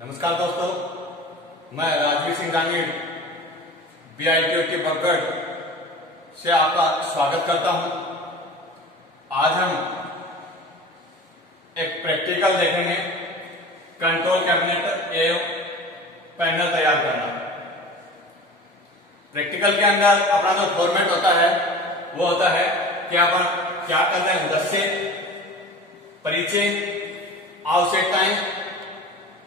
नमस्कार दोस्तों, मैं राजवीर सिंह जांगीर BITOT बरगढ़ से आपका स्वागत करता हूं। आज हम एक प्रैक्टिकल देखेंगे, कंट्रोल कैबिनेट एवं पैनल तैयार करना। प्रैक्टिकल के अंदर अपना जो फॉर्मेट होता है वो होता है कि अपन क्या कर रहे हैं, उद्देश्य, परिचय, आवश्यकताएं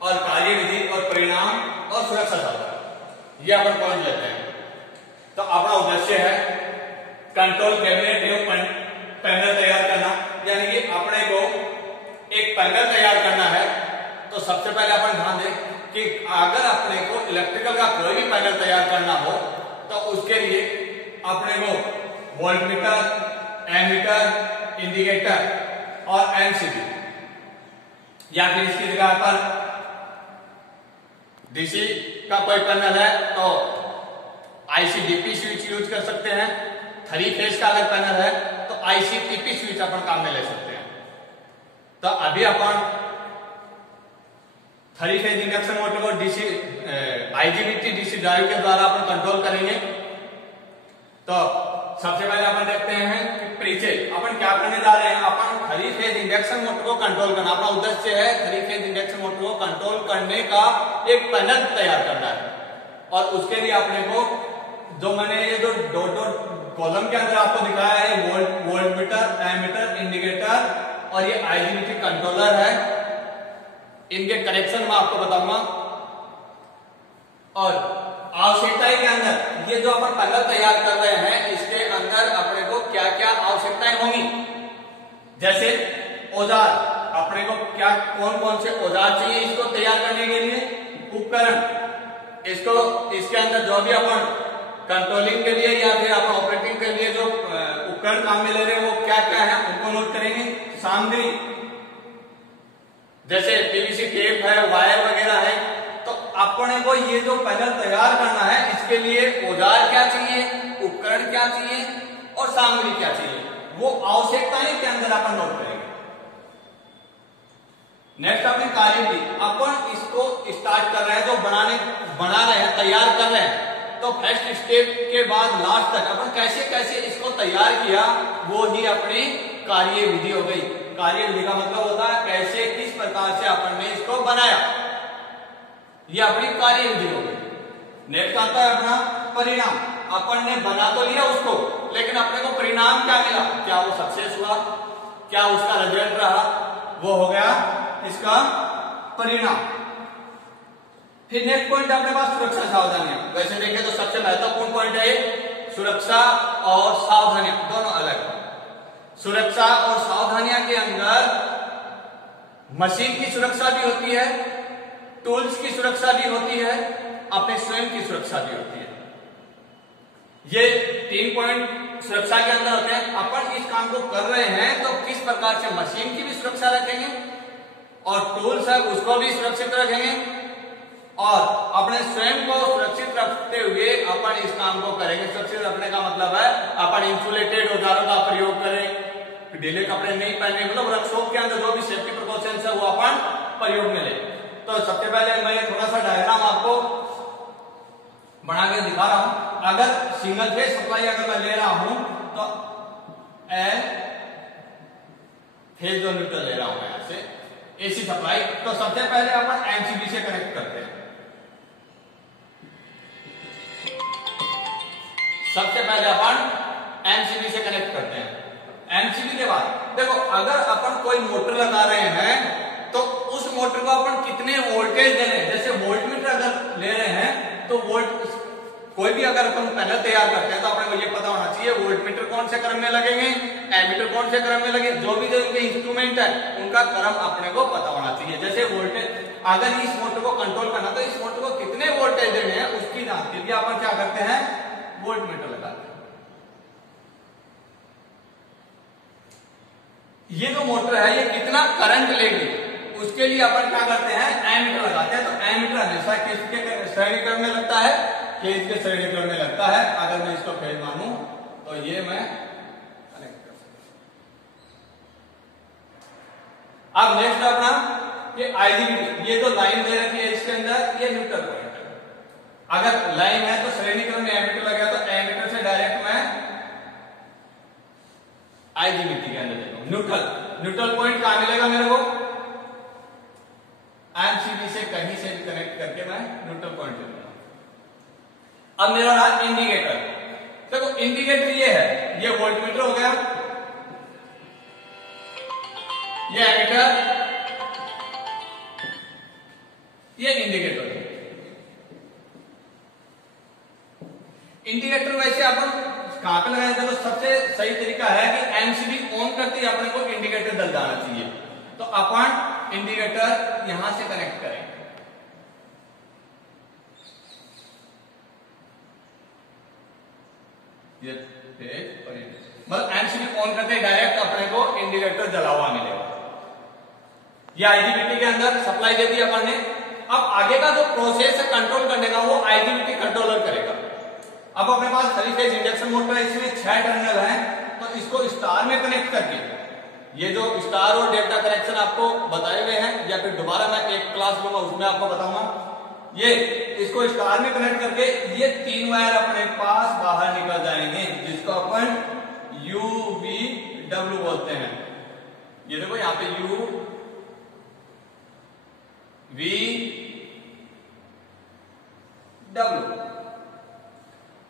और कार्यविधि और परिणाम और सुरक्षा साधन, ये अपन पॉइंट लेते हैं। तो अपना उद्देश्य है कंट्रोल कैबिनेट एवं पैनल तैयार करना, यानी कि अपने को एक पैनल तैयार करना है। तो सबसे पहले अपन ध्यान दें कि अगर अपने को इलेक्ट्रिकल का कोई भी पैनल तैयार करना हो तो उसके लिए अपने को वोल्टमीटर, एमीटर, इंडिकेटर और MCB या फिर इसकी जगह पर DC का कोई पैनल है तो IC/DP स्विच यूज कर सकते हैं। 3 फेज का अगर पैनल है तो IC/TP स्विच अपन काम में ले सकते हैं। तो अभी अपन 3 फेज इंडक्शन मोटर को IGBT DC ड्राइव के द्वारा अपन कंट्रोल करेंगे। तो सबसे पहले अपन देखते हैं कि परिचय अपन क्या करने जा रहे हैं। अपन 3 फेज इंडक्शन मोटर को कंट्रोल करना, अपना उद्देश्य है 3 फेज इंडक्शन मोटर को कंट्रोल करने का एक पैनल तैयार करना है। और उसके लिए अपने को जो मैंने ये जो डॉट कॉलम के अंदर आपको दिखाया है, वोल्टमीटर, एमीटर, इंडिकेटर और ये IGBT कंट्रोलर है, इनके कनेक्शन मैं आपको बताऊंगा। और आवश्यकताएं के अंदर ये जो अपन पैनल तैयार कर रहे हैं इसके अंदर अपने को क्या क्या आवश्यकताएं होंगी, जैसे औजार, अपने को क्या कौन कौन से औजार चाहिए इसको तैयार करने के लिए, उपकरण, इसको इसके अंदर जो भी अपन कंट्रोलिंग के लिए या फिर अपन ऑपरेटिंग के लिए जो उपकरण काम में ले रहे हैं वो क्या क्या है उनको नोट करेंगे। सामग्री जैसे PVC टेप है, वायर वगैरह है। तो अपने को ये जो पैनल तैयार करना है इसके लिए औजार क्या चाहिए, उपकरण क्या चाहिए और सामग्री क्या चाहिए, वो आवश्यकताएं के अंदर अपन नोट करेंगे। नेक्स्ट अपनी कार्यविधि, अपन इसको स्टार्ट कर रहे हैं, जो बना रहे हैं, तैयार कर रहे हैं। तो फर्स्ट स्टेप के बाद लास्ट तक अपन कैसे कैसे इसको तैयार किया वो ही अपनी कार्यविधि हो गई। कार्यविधि का मतलब होता है कैसे किस प्रकार से अपन ने इसको बनाया, ये अपनी कार्यविधि हो गई। नेक्स्ट आता है अपना परिणाम, अपन ने बना तो लिया उसको, लेकिन अपने को परिणाम क्या मिला, क्या वो सक्सेस हुआ, क्या उसका रिजल्ट रहा, वो हो गया इसका परिणाम। फिर नेक्स्ट पॉइंट अपने पास सुरक्षा सावधानियां। वैसे देखें तो सबसे महत्वपूर्ण पॉइंट है सुरक्षा और सावधानियां, दोनों अलग। सुरक्षा और सावधानियां के अंदर मशीन की सुरक्षा भी होती है, टूल्स की सुरक्षा भी होती है, अपने स्वयं की सुरक्षा भी होती है। ये 3 पॉइंट सुरक्षा के अंदर होते हैं। अपन इस काम को कर रहे हैं तो किस प्रकार से मशीन की भी सुरक्षा रखेंगे और टूल्स है उसको भी सुरक्षित रखेंगे और अपने स्वयं को सुरक्षित रखते हुए अपन इस काम को करेंगे। सुरक्षित रखने का मतलब है अपन इंसुलेटेड औजारों का प्रयोग करें, ढीले कपड़े नहीं पहने, मतलब वर्कशॉप के अंदर जो भी सेफ्टी प्रिकॉशंस है वो अपन प्रयोग में ले। तो सबसे पहले मैं थोड़ा सा डायग्राम आपको बना के दिखा रहा हूं। अगर सिंगल फेज सप्लाई अगर मैं ले रहा हूं तो L फेज जो न्यूट्रल ले रहा हूं यहां से AC सप्लाई। तो सबसे पहले अपन MCB से कनेक्ट करते हैं। सबसे पहले अपन MCB से कनेक्ट करते हैं। MCB के बाद देखो, अगर अपन कोई मोटर लगा रहे हैं तो उस मोटर को अपन कितने वोल्टेज दे रहे हैं, जैसे वोल्टमीटर अगर ले रहे हैं तो कोई भी अगर अपन पैनल तैयार करते हैं तो अपने को ये पता होना चाहिए वोल्टमीटर कौन से क्रम में लगेंगे, एमीटर कौन से क्रम में लगे, जो भी इनके इंस्ट्रूमेंट है उनका क्रम अपने को पता होना चाहिए। जैसे वोल्टेज, अगर इस मोटर को कंट्रोल करना तो इस मोटर को कितने वोल्टेज देने हैं उसकी जांच के लिए अपन क्या करते हैं, वोल्टमीटर लगाते हैं। ये जो मोटर है ये कितना करंट लेगी उसके लिए अपन क्या करते हैं, एमीटर लगाते हैं। तो एमीटर हमेशा किसके श्रेणी क्रम में लगता है, फेज के श्रेणी क्रम में लगता है। अगर मैं इसको फेज मानूं तो ये मैं कनेक्ट कर सकता हूं। अब नेक्स्ट अपना कि आईजीबीटी, ये जो लाइन दे रखी है इसके अंदर, ये न्यूट्रल पॉइंट है। अगर लाइन है तो श्रेणी क्रम में एमीटर लगा, तो एमीटर से डायरेक्ट मैं आईजीबीटी के अंदर देखो न्यूट्रल पॉइंट कहां मिलेगा मेरे को, एमसीबी से कहीं से भी कनेक्ट करके मैं न्यूट्रल पॉइंट लूंगा। अब मेरा रहा इंडिकेटर। देखो इंडिकेटर ये है, ये वोल्टमीटर हो गया, ये एमीटर, ये इंडिकेटर। इंडिकेटर वैसे अपन कहां पे लगाया था, तो सबसे सही तरीका है कि एमसीबी ऑन करते ही अपने को इंडिकेटर जल जाना चाहिए। तो अपन इंडिकेटर यहां से कनेक्ट करेंगे, ये मतलब एमसीबी ऑन करते ही डायरेक्ट अपने को इंडिकेटर जला हुआ मिलेगा। ये आईजीबीटी के अंदर सप्लाई दे दी अपन ने। अब आगे का जो प्रोसेस है कंट्रोल करने का, वो आईजीबीटी कंट्रोलर करेगा। अब अपने पास 3 फेज इंडक्शन मोटर है, इसमें 6 टर्मिनल हैं, तो इसको स्टार में कनेक्ट करके, ये जो स्टार और डेल्टा कनेक्शन आपको बताए हुए हैं, या फिर दोबारा मैं एक क्लास लूंगा उसमें आपको बताऊंगा, ये इसको स्टार में कनेक्ट करके ये 3 वायर अपने पास बाहर निकल जाएंगे, जिसको अपन UVW बोलते हैं। ये देखो यहां पे UVW,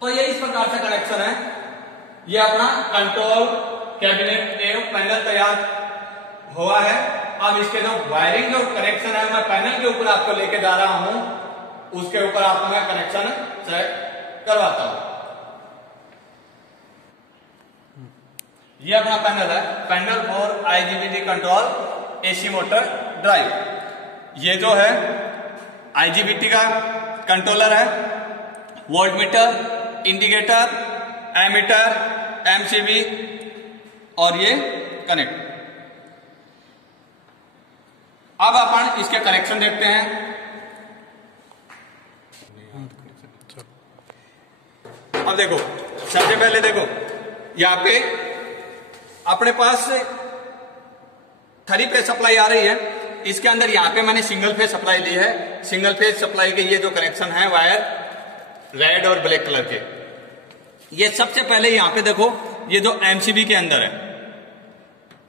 तो ये इस प्रकार से कनेक्शन है। ये अपना कंट्रोल कैबिनेट एवं पैनल तैयार हुआ है। अब इसके जो वायरिंग जो कनेक्शन है, मैं पैनल के ऊपर आपको लेके जा रहा हूं, उसके ऊपर आपको मैं कनेक्शन चेक करवाता हूं। ये अपना पैनल है, panel for IGBT control AC motor drive. ये जो है आईजीबीटी का कंट्रोलर है, वोल्टमीटर, इंडिकेटर, एमीटर, एमसीबी और ये कनेक्ट। अब अपन इसके कनेक्शन देखते हैं। अब देखो, सबसे पहले देखो यहां पे अपने पास 3 फेज सप्लाई आ रही है। इसके अंदर यहां पे मैंने सिंगल फेज सप्लाई ली है। सिंगल फेज सप्लाई के ये जो कनेक्शन है वायर रेड और ब्लैक कलर के, ये सबसे पहले यहां पे देखो, ये जो एमसीबी के अंदर है,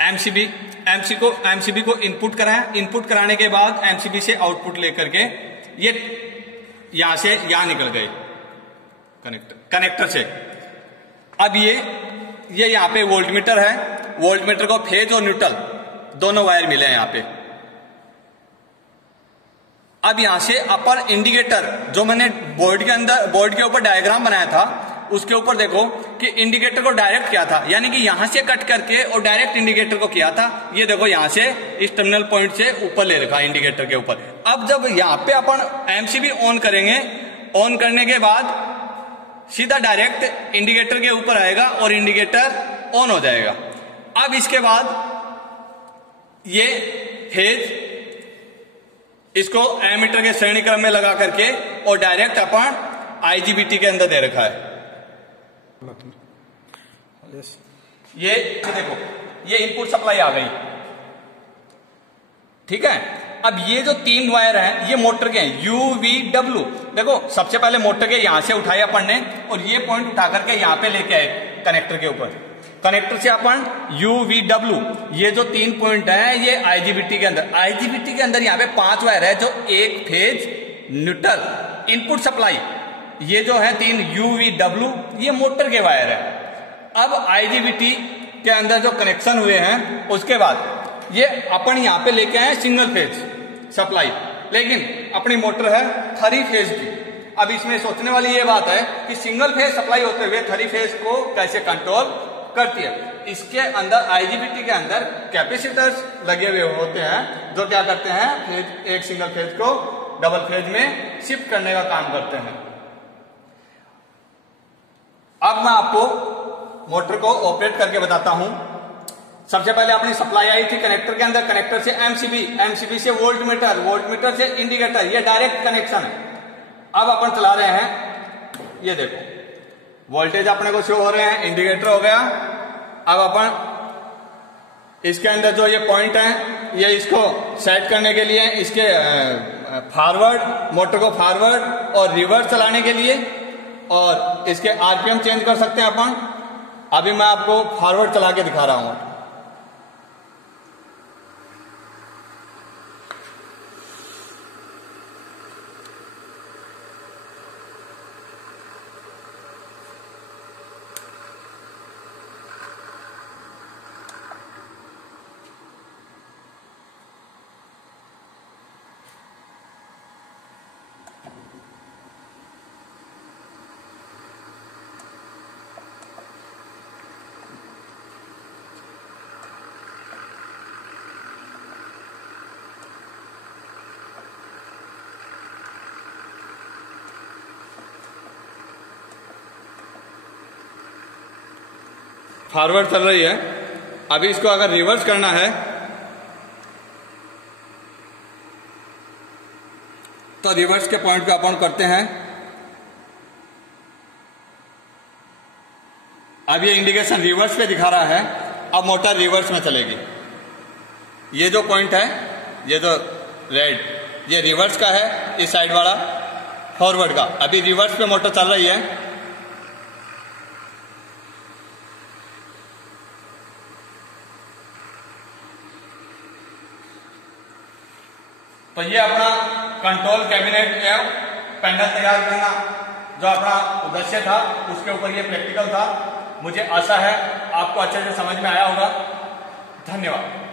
एमसीबी को इनपुट कराएं। इनपुट कराने के बाद एमसीबी से आउटपुट लेकर के ये यहां से यहां निकल गए कनेक्टर से। अब ये यहां पे वोल्टमीटर है, वोल्टमीटर को फेज और न्यूट्रल दोनों वायर मिले हैं यहां पे। अब यहां से अपर इंडिकेटर, जो मैंने बोर्ड के ऊपर डायग्राम बनाया था, उसके ऊपर देखो कि इंडिकेटर को डायरेक्ट किया था, यानी कि यहां से कट करके और डायरेक्ट इंडिकेटर को किया था। ये देखो यहां से इस टर्मिनल पॉइंट से ऊपर ले रखा है इंडिकेटर के ऊपर। अब जब यहां पे अपन एमसीबी ऑन करेंगे, ऑन करने के बाद सीधा डायरेक्ट इंडिकेटर के ऊपर आएगा और इंडिकेटर ऑन हो जाएगा। अब इसके बाद ये फेज इसको एमीटर के श्रेणी क्रम में लगा करके और डायरेक्ट अपन आईजीबीटी के अंदर दे रखा है। ये देखो, ये इनपुट सप्लाई आ गई, ठीक है। अब ये जो 3 वायर हैं, ये मोटर के हैं, UVW। देखो सबसे पहले मोटर के यहां से उठाए अपन ने और ये पॉइंट उठा करके यहां पे लेके आए कनेक्टर के ऊपर। कनेक्टर से अपन UVW, ये जो 3 पॉइंट है, ये आईजीबीटी के अंदर, आईजीबीटी के अंदर यहाँ पे 5 वायर है, जो एक फेज न्यूट्रल इनपुट सप्लाई, ये जो है 3 UVW, ये मोटर के वायर है। अब आईजीबीटी के अंदर जो कनेक्शन हुए हैं, उसके बाद ये अपन यहाँ पे लेके आए सिंगल फेज सप्लाई, लेकिन अपनी मोटर है 3 फेज की। अब इसमें सोचने वाली ये बात है कि सिंगल फेज सप्लाई होते हुए 3 फेज को कैसे कंट्रोल करती है। इसके अंदर आईजीबीटी के अंदर कैपेसिटर्स लगे हुए होते हैं, जो क्या करते हैं, फेज एक सिंगल फेज को डबल फेज में शिफ्ट करने का काम करते हैं। अब मैं आपको मोटर को ऑपरेट करके बताता हूं। सबसे पहले अपनी सप्लाई आई थी कनेक्टर के अंदर, कनेक्टर से एमसीबी, एमसीबी से वोल्टमीटर, वोल्टमीटर से इंडिकेटर, ये डायरेक्ट कनेक्शन है। अब अपन चला रहे हैं, ये देखो वोल्टेज अपने को शो हो रहे हैं, इंडिकेटर हो गया। अब अपन इसके अंदर जो ये पॉइंट है, ये इसको सेट करने के लिए, इसके फॉरवर्ड, मोटर को फॉरवर्ड और रिवर्स चलाने के लिए, और इसके आरपीएम चेंज कर सकते हैं अपन। अभी मैं आपको फॉरवर्ड चला के दिखा रहा हूं। फॉरवर्ड चल रही है। अभी इसको अगर रिवर्स करना है तो रिवर्स के पॉइंट पे अपन करते हैं। अब ये इंडिकेशन रिवर्स पे दिखा रहा है, अब मोटर रिवर्स में चलेगी। ये जो पॉइंट है, ये जो रेड, ये रिवर्स का है, इस साइड वाला फॉरवर्ड का। अभी रिवर्स पे मोटर चल रही है। तो ये अपना कंट्रोल कैबिनेट एवं पैनल तैयार करना जो अपना उद्देश्य था, उसके ऊपर ये प्रैक्टिकल था। मुझे आशा है आपको अच्छे से समझ में आया होगा। धन्यवाद।